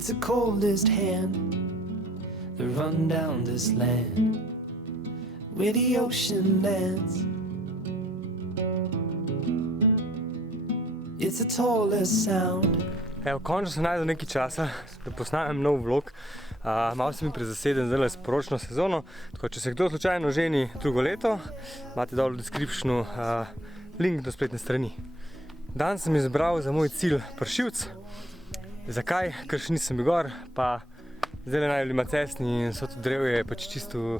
It's the coldest hand that run down this land where the ocean lands. It's the tallest sound. Evo, končno sem najdel nekaj časa, da posnamem nov vlog. Malo sem mi prezaseden zdaj s poročno sezono, tako če se kdo slučajno ženi drugo leto, imate dol v descriptionu link do spletne strani. Danes sem izbral za moj cilj Pršivc. Zakaj? Ker še nisem bil gor, pa zdaj najbolj macesni in so to drevje pač čisto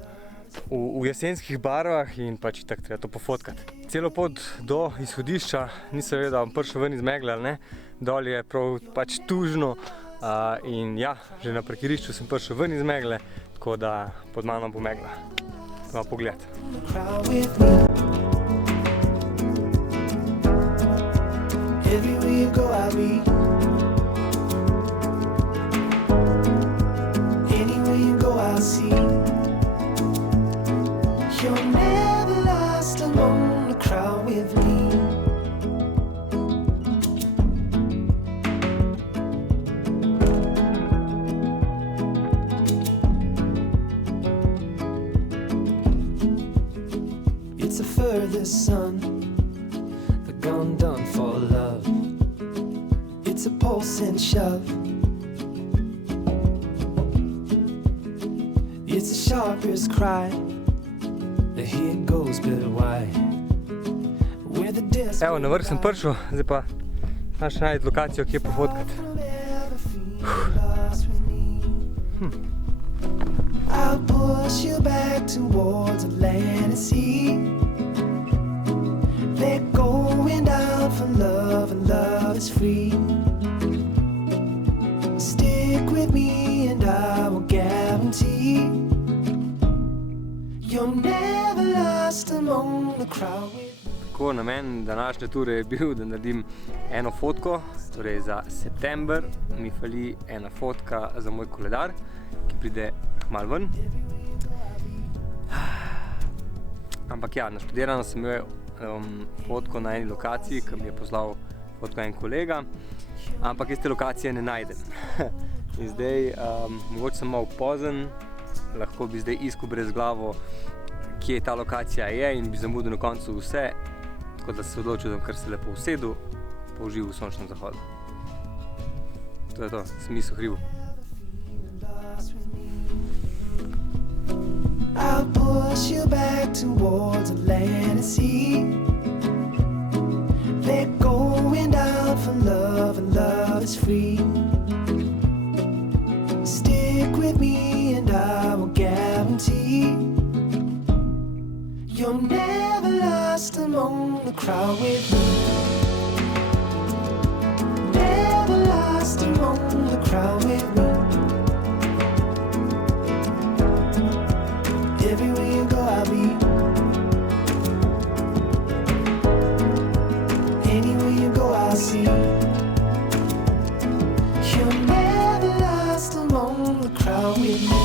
v jesenskih barvah in pač tako treba to pofotkati. Celo pot do izhodišča nisem vedel, da bom prišel ven iz megle ali ne. Dol je prav pač tužno in ja, že na parkirišču sem prišel ven iz megle, tako da pod mano bo megla. Malo pogled. It's the furthest sun, the gun done for love. It's a pulse and shove. It's the sharpest cry. The heat goes but why. Where the desert. Evo, na vrh sem prišel, zdaj pa znaš najti lokacijo, kje pofotkati. I'll push you back towards the land and sea. They're going down for love and love is free. Stick with me and I will guarantee you're never lost among the crowd. Tako, namen današnje ture je bil, da naredim eno fotko, torej za september mi fali ena fotka za moj koledar, ki pride malo ven. Ampak ja, naštudirano sem imel fotko na eni lokaciji, ki mi je poslal fotko en kolega, ampak jaz te lokacije ne najdem. In zdaj, mogoče sem malo pozen, lahko bi zdaj iskal brez glavo, kje ta lokacija je in bi zamudil na koncu vse, tako da se odločil, da bom kar se lepo usedel, pa užival v sončnem zahodu. To je to, smisel hribu. I'll push you back towards the land and sea. They're going down for love and love is free. Stick with me and I will guarantee you're never lost among the crowd with me. Never lost among the crowd with me. Everywhere you go, I'll be. Anywhere you go, I'll see. You're never lost among the crowd with me.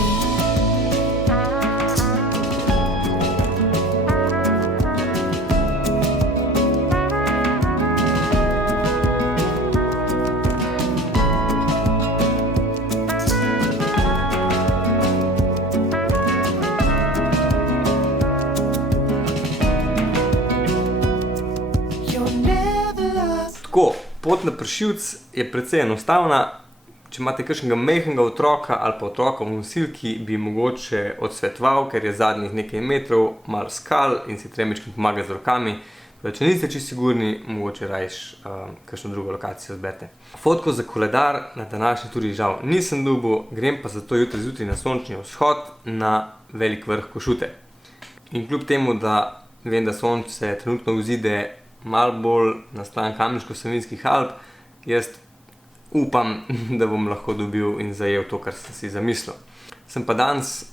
Tako, pot na Pršivc je precej enostavna. Če imate kakšnega majhnega otroka ali pa otroka v nosilki, bi mogoče odsvetoval, ker je zadnjih nekaj metrov, malo skal in si treba majčkeno pomagati z rokami. Če niste čisto sigurni, mogoče rajš kakšno drugo lokacijo izberete. Fotko za koledar na današnji turi žal nisem dobil, grem pa zato jutri zjutraj na sončni vzhod na velik vrh Košute. In kljub temu, da vem, da sonce trenutno vzide malo bolj na stran Kamniško-Savinjskih Alp, jaz upam, da bom lahko dobil in zajel to, kar sem si zamislil. Sem pa danes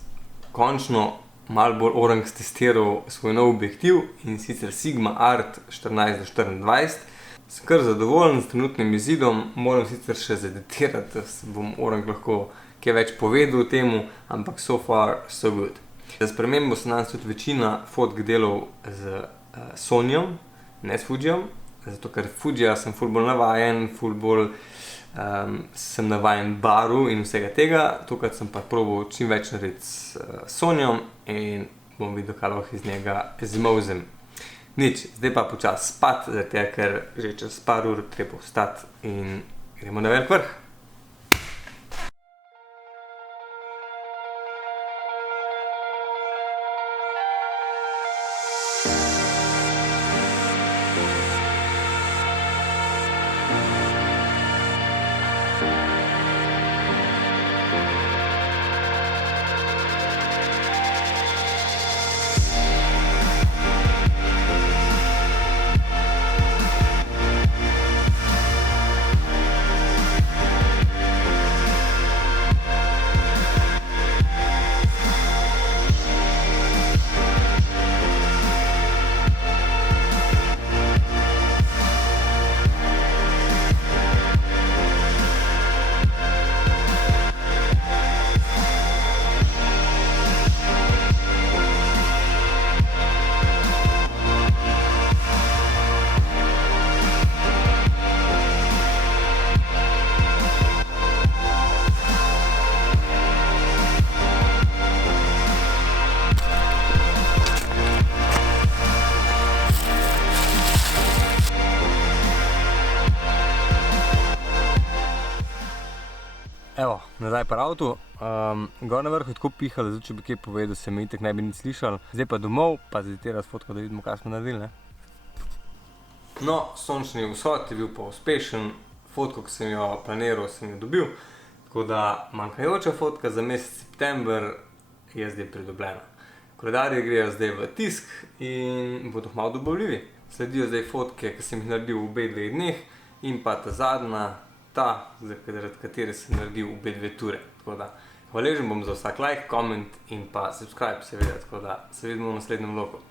končno malo bolj orang testiral svoj nov objektiv in sicer Sigma Art 14-24. Sem kar zadovoljen s trenutnim izidom, moram sicer še zeditirati, da se bom orang lahko kaj več povedal o temu, ampak so far so good. Za spremembo sem danes tudi večina fotk delal z Sonyjem, ne s Fujijem, zato ker Fujija sem ful bolj navajen, ful bolj sem navajen baru in vsega tega. Tukaj sem pa probal čim več narediti s Sonjom in bom videl, kaj lahko iz njega zmolzem. Nič, zdaj pa počas spat, zato ker že čez par ur treba vstati in gremo na velik vrh. Evo, nazaj pa avtu. Gor na vrhu je tako pihalo, zdaj če bi kaj povedal, se me itak ne bi nič slišal. Zdaj pa domov, pa zdaj te razfotko, da vidimo, kaj smo naredili, ne? No, sončni vzhod je bil pa uspešen. Fotko, ki sem jo planiral, sem jo dobil. Tako da manjkajoča fotka za mesec september je zdaj pridobljena. Koledarji grejo zdaj v tisk in bodo malo dobavljivi. Sledijo zdaj fotke, ki sem jih naredil v obe dveh dneh in pa ta zadnja, zaradi katere sem naredil obe dve ture. Tako da hvaležen bom za vsak like, comment in pa subscribe seveda, tako da se vidimo v naslednjem vlogu.